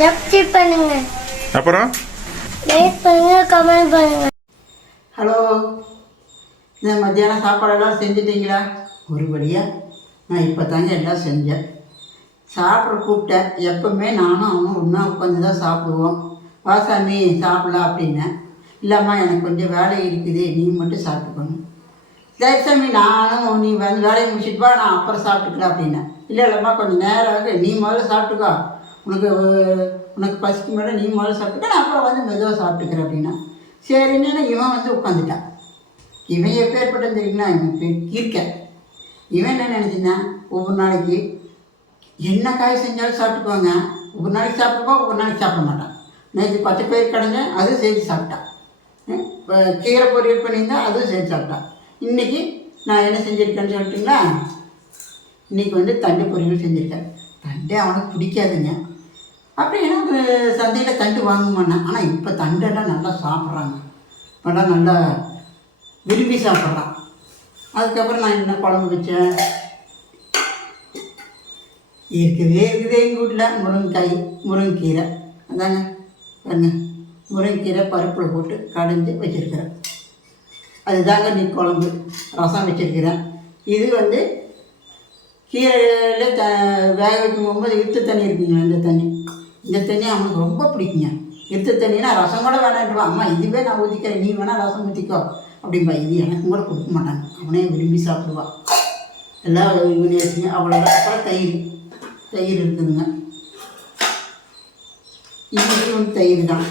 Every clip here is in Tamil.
சப்ஸ்கிரைப் பண்ணுங்க. அப்புறம்? லைக் பண்ணுங்க கமெண்ட் பண்ணுங்க. ஹலோ இந்த மத்தியானம் சாப்பாடெல்லாம் செஞ்சிட்டீங்களா? ஒரு வழியாக நான் இப்போ தாங்க எல்லாம் செஞ்சேன். சாப்பிட கூப்பிட்டேன். எப்பவுமே நானும் அவனும் ஒன்றா உட்காந்து தான் சாப்பிடுவோம் வாசாமி சாப்பிடலாம் அப்படின்னேன் இல்லைம்மா எனக்கு கொஞ்சம் வேலை இருக்குது. நீ மட்டும் சாப்பிட்டுக்கணும் சரி சாமி நானும் நீ வந்து வேலையை முடிச்சிட்டு வா நான் அப்புறம் சாப்பிட்டுக்கிறேன் அப்படின்னேன் இல்லை இல்லைம்மா கொஞ்சம் நேரம் நீ முதல்ல சாப்பிட்டுக்கோ. உனக்கு உனக்கு பசிக்கு மேலே நீ முதல்ல சாப்பிட்டுக்க நான் அப்புறம் வந்து மெதுவாக சாப்பிட்டுக்கிறேன் அப்படின்னா. சரின்னு இவன் வந்து உட்காந்துட்டான் இவன் எப்பேற்பட்டது தெரியுங்களா? இவன் பேர் இவன் என்ன நினச்சிருந்தான் ஒவ்வொரு நாளைக்கு என்ன காய் செஞ்சாலும் சாப்பிட்டுக்குவாங்க. ஒவ்வொரு நாளைக்கு சாப்பிட்டுக்குவான் ஒவ்வொரு நாளைக்கு சாப்பிட மாட்டான். நேற்று பச்சை பயிர் கடைஞ்சேன் அதுவும் சேர்த்து சாப்பிட்டான் இப்போ கீரை பொரியல் பண்ணியிருந்தா அதுவும் சேர்த்து சாப்பிட்டான் இன்றைக்கி நான் என்ன செஞ்சுருக்கேன்னு சொல்லிட்டுங்களா இன்றைக்கி வந்து தண்டு பொரியல் செஞ்சுருக்கேன். தண்டே அவனுக்கு பிடிக்காதுங்க. அப்படின்னா எனக்கு சந்தையில் தண்டு வாங்குமாண்ணா ஆனால் இப்போ தண்டெல்லாம் நல்லா சாப்பிட்றாங்க. இப்போல்லாம் நல்லா விரும்பி சாப்பிட்றான். அதுக்கப்புறம் நான் என்ன குழம்பு வச்சேன்? இருக்குதே இருக்குது எங்கள் வீட்டில். முருங்கைக்காய் முருங்கைக்கீரை. அதாங்க. பாருங்க. முருங்கைக்கீரை பருப்பில் போட்டு கடைஞ்சி வச்சுருக்கிறேன். அதுதாங்க நீ குழம்பு. ரசம் வச்சுருக்கிறேன். இது வந்து கீரையில் த வேக வைக்கும் போகும்போது இத்து தண்ணி இருக்குங்க இந்த தண்ணி. இந்த தண்ணி அவனுக்கு ரொம்ப பிடிக்குங்க. எடுத்த தண்ணினா ரசம் கூட வேணான்ட்டுவா அம்மா இதுவே நான் ஊற்றிக்கிறேன் நீ வேணால் ரசம் ஊற்றிக்கோ அப்படிம்பா. இது எனக்கும் கூட கொடுக்க மாட்டாங்க. அவனே விரும்பி சாப்பிடுவான் எல்லாம் இவனே வச்சுங்க அவ்வளோதான் அப்புறம் தயிர். தயிர் இருக்குதுங்க. இன்னைக்கு வந்து தயிர் தான்.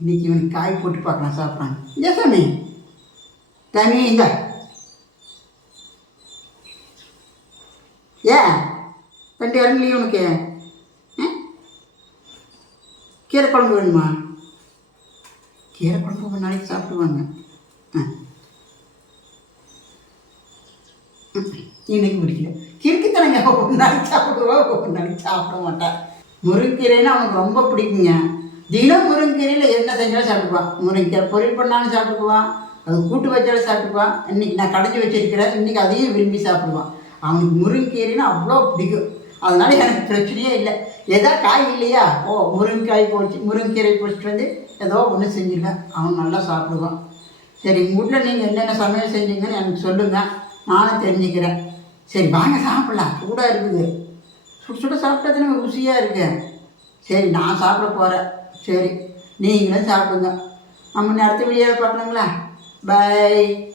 இன்னைக்கு இவனுக்கு காய் போட்டு பார்க்கலாம். சாப்பிட்றாங்க. ஏ சாமி. சாமி இந்த. ஏன் ரெண்டு இறங்கலையும் உனக்கு. கீரை குழம்பு வேணுமா? கீரை குழம்பு ஒரு நாளைக்கு சாப்பிடுவாங்க. ஆ. ம், இன்னைக்கு பிடிக்கல கிறுக்குத்தனங்க ஒரு நாளைக்கு சாப்பிடுவா ஒரு நாளைக்கு சாப்பிட மாட்டேன் முருங்கீரைன்னா அவனுக்கு ரொம்ப பிடிக்குங்க. தினம் முருங்கீரையில் என்ன செஞ்சாலும் சாப்பிடுவான் முருங்கீரை பொரியல் பண்ணாலும் சாப்பிட்டுக்குவான் அது கூட்டு வச்சாலும் சாப்பிடுவான் இன்னைக்கு நான் கடைஞ்சி வச்சிருக்கிறேன். இன்னைக்கு அதையும் விரும்பி சாப்பிடுவான் அவனுக்கு முருங்கீரைன்னா அவ்வளோ பிடிக்கும். அதனால எனக்கு பிரச்சனையே இல்லை. எதா காய் இல்லையா? ஓ முருங்கைக்காய் போச்சு முருங்கீரை போச்சுட்டு வந்து ஏதோ ஒன்று செஞ்சுருவேன் அவன் நல்லா சாப்பிடுவான். சரி உங்கள் வீட்டில் நீங்கள் என்னென்ன சமையல் செஞ்சீங்கன்னு எனக்கு சொல்லுங்கள் நானும் தெரிஞ்சுக்கிறேன். சரி வாங்க சாப்பிட்லாம். சூடாக இருக்குது. சுட சுட சாப்பிட்டா தானே ருசியாக இருக்கு. சரி நான் சாப்பிட போகிறேன் சரி நீங்களும் சாப்பிடுங்க. நம்ம அடுத்த வீடியோவில் பார்க்கணுங்களா? பை